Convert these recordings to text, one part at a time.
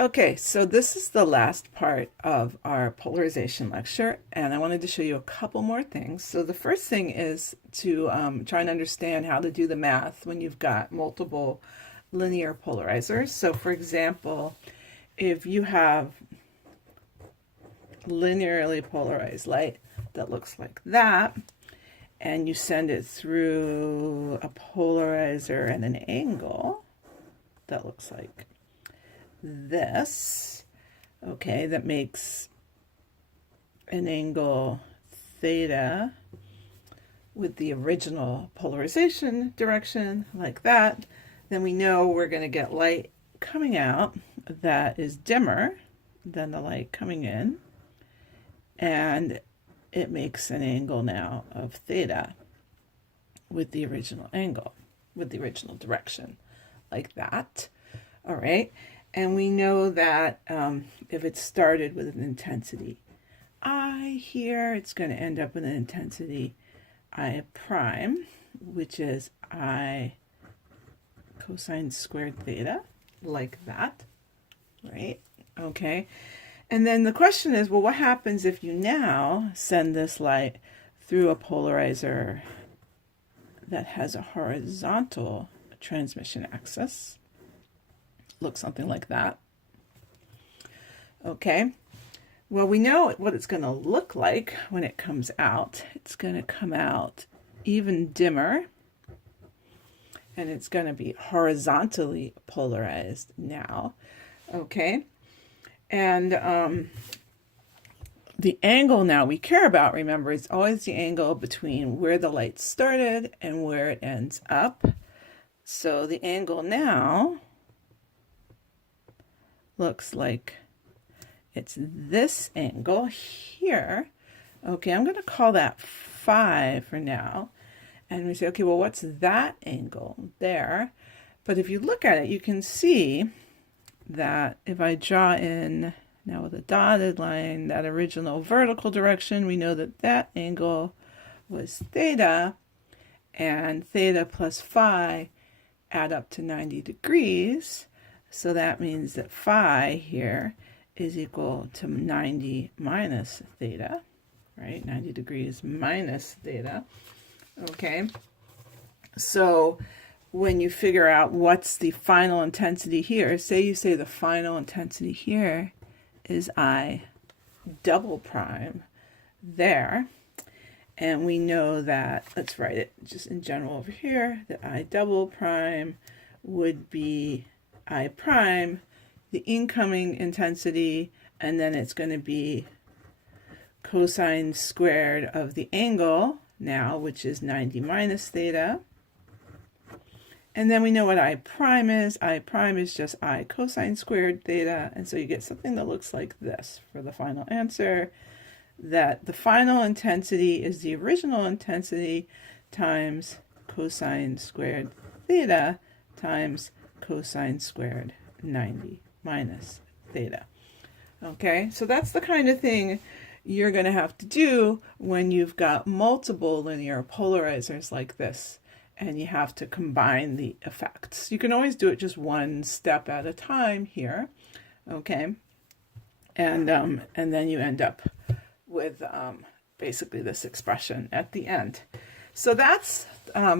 Okay, so this is the last part of our polarization lecture, and I wanted to show you a couple more things. So the first thing is to try and understand how to do the math when you've got multiple linear polarizers. So for example, if you have linearly polarized light that looks like that, and you send it through a polarizer at an angle that looks like this, okay, that makes an angle theta with the original polarization direction like that, then we know we're going to get light coming out that is dimmer than the light coming in, and it makes an angle now of theta with the original angle, with the original direction, like that. All right. And we know that if it started with an intensity I here, it's going to end up with an intensity I prime, which is I cosine squared theta, like that, right? Okay. And then the question is, well, what happens if you now send this light through a polarizer that has a horizontal transmission axis? Looks something like that. Okay. Well, we know what it's going to look like when it comes out. It's going to come out even dimmer, and it's going to be horizontally polarized now. Okay. And the angle now we care about, remember, is always the angle between where the light started and where it ends up. So the angle now looks like it's this angle here. Okay, I'm going to call that phi for now. And we say, okay, well, what's that angle there? But if you look at it, you can see that if I draw in now with a dotted line that original vertical direction, we know that that angle was theta, and theta plus phi add up to 90 degrees. So that means that phi here is equal to 90 minus theta, right? 90 degrees minus theta. Okay. So when you figure out what's the final intensity here, say you say the final intensity here is I double prime there. And we know that, let's write it just in general over here, that I double prime would be I prime, the incoming intensity, and then it's going to be cosine squared of the angle now, which is 90 minus theta. And then we know what I prime is. I prime is just I cosine squared theta. And so you get something that looks like this for the final answer, that the final intensity is the original intensity times cosine squared theta times cosine squared 90 minus theta. Okay, so that's the kind of thing you're going to have to do when you've got multiple linear polarizers like this, and you have to combine the effects. You can always do it just one step at a time here, okay, and then you end up with basically this expression at the end. So that's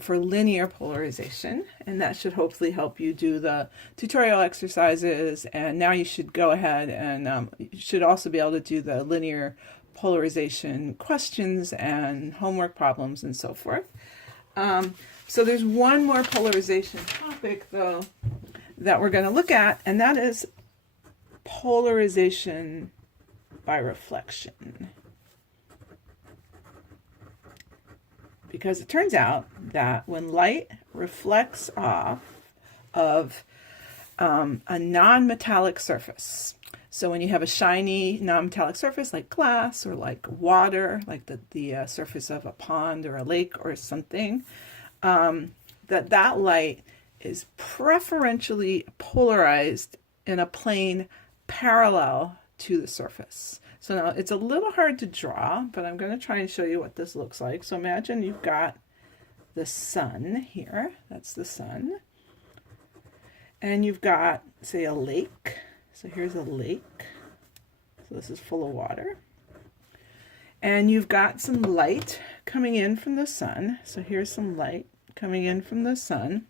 for linear polarization, and that should hopefully help you do the tutorial exercises. And now you should go ahead and you should also be able to do the linear polarization questions and homework problems and so forth. So there's one more polarization topic, though, that we're going to look at, and that is polarization by reflection. Because it turns out that when light reflects off of a non-metallic surface, so when you have a shiny non-metallic surface like glass or like water, like the surface of a pond or a lake or something, that light is preferentially polarized in a plane parallel to the surface. So now it's a little hard to draw, but I'm going to try and show you what this looks like. So imagine you've got the sun here. That's the sun. And you've got, say, a lake So here's a lake. So this is full of water. And you've got some light coming in from the sun. So here's some light coming in from the sun.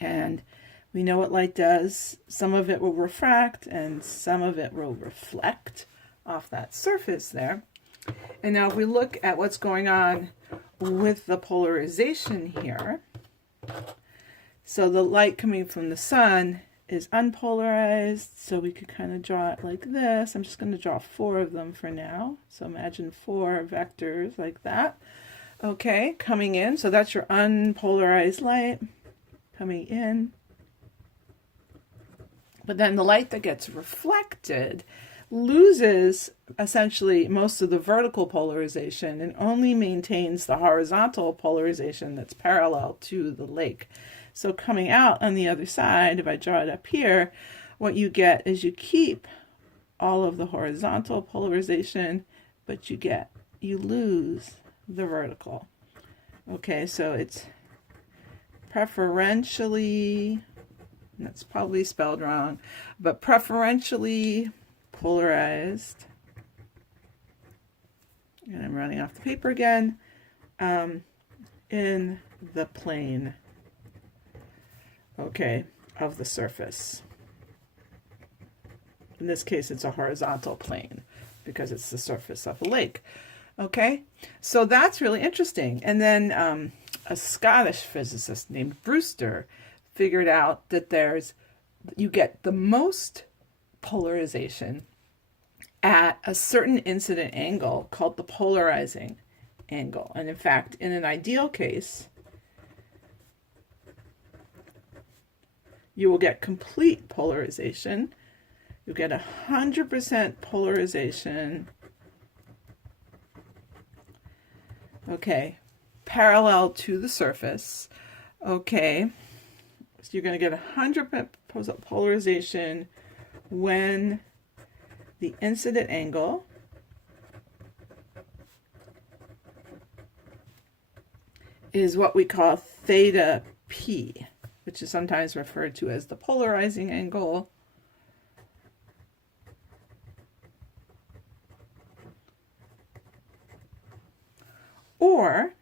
And we know what light does. Some of it will refract and some of it will reflect off that surface there. And now if we look at what's going on with the polarization here, so the light coming from the sun is unpolarized, so we could kind of draw it like this. I'm just going to draw 4 of them for now. So imagine 4 vectors like that. Okay, coming in. So that's your unpolarized light coming in. But then the light that gets reflected loses essentially most of the vertical polarization and only maintains the horizontal polarization that's parallel to the lake. So coming out on the other side, if I draw it up here, what you get is you keep all of the horizontal polarization, but you lose the vertical. Okay, so it's preferentially, that's probably spelled wrong, but preferentially polarized, and I'm running off the paper again, in the plane, okay, of the surface. In this case, it's a horizontal plane because it's the surface of a lake. Okay, so that's really interesting. And then a Scottish physicist named Brewster figured out that you get the most polarization at a certain incident angle called the polarizing angle. And in fact, in an ideal case, you will get complete polarization. You'll get 100% polarization. Okay, parallel to the surface. Okay, so you're going to get 100% polarization when the incident angle is what we call theta p, which is sometimes referred to as the polarizing angle. Or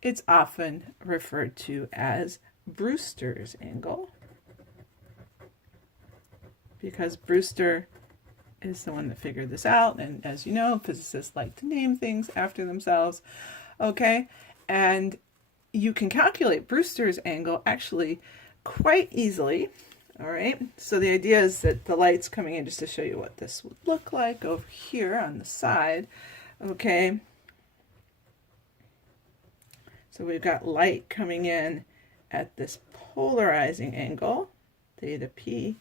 it's often referred to as Brewster's angle, because Brewster is the one that figured this out. And as you know, physicists like to name things after themselves. Okay, and you can calculate Brewster's angle actually quite easily. All right, so the idea is that the light's coming in, just to show you what this would look like over here on the side. Okay, so we've got light coming in at this polarizing angle, theta p,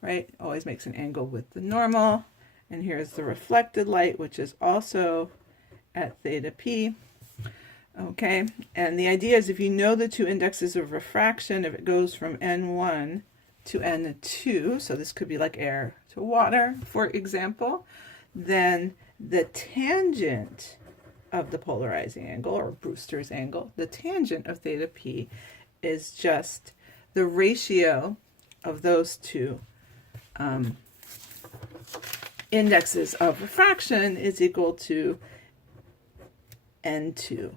right? Always makes an angle with the normal. And here's the reflected light, which is also at theta p. Okay, and the idea is if you know the 2 indexes of refraction, if it goes from n1 to n2, so this could be like air to water, for example, then the tangent of the polarizing angle, or Brewster's angle, the tangent of theta p is just the ratio of those 2 indexes of refraction is equal to n2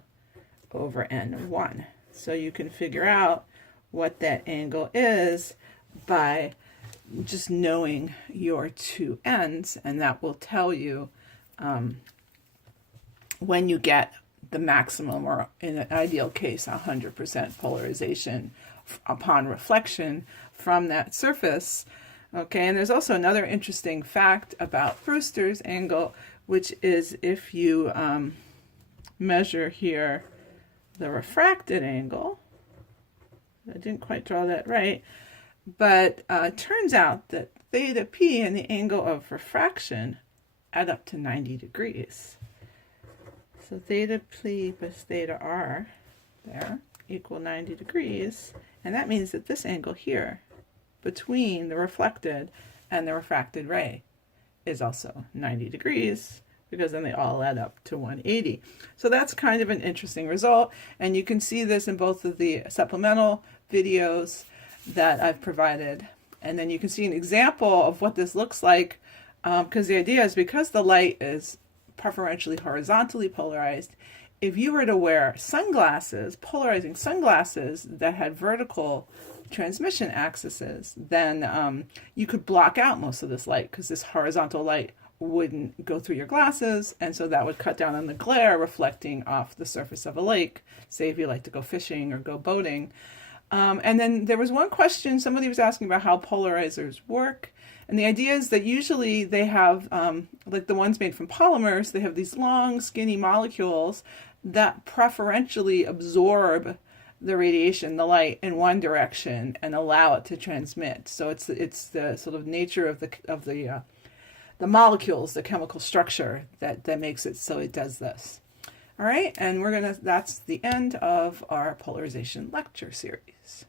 over n1. So you can figure out what that angle is by just knowing your 2 ends, and that will tell you when you get the maximum, or in an ideal case, 100% polarization upon reflection from that surface. Okay, and there's also another interesting fact about Brewster's angle, which is if you measure here the refracted angle, I didn't quite draw that right, but it turns out that theta p and the angle of refraction add up to 90 degrees. So theta p plus theta r there equal 90 degrees, and that means that this angle here between the reflected and the refracted ray is also 90 degrees, because then they all add up to 180. So that's kind of an interesting result, and you can see this in both of the supplemental videos that I've provided, And then you can see an example of what this looks like, because the idea is because the light is preferentially horizontally polarized, if you were to wear sunglasses, polarizing sunglasses that had vertical transmission axes, then you could block out most of this light because this horizontal light wouldn't go through your glasses, and so that would cut down on the glare reflecting off the surface of a lake, say if you like to go fishing or go boating. And then there was one question, somebody was asking about how polarizers work. And the idea is that usually they have, like the ones made from polymers, they have these long, skinny molecules that preferentially absorb the radiation, the light, in one direction and allow it to transmit. So it's the sort of nature of the molecules, the chemical structure that makes it so it does this. All right, and that's the end of our polarization lecture series.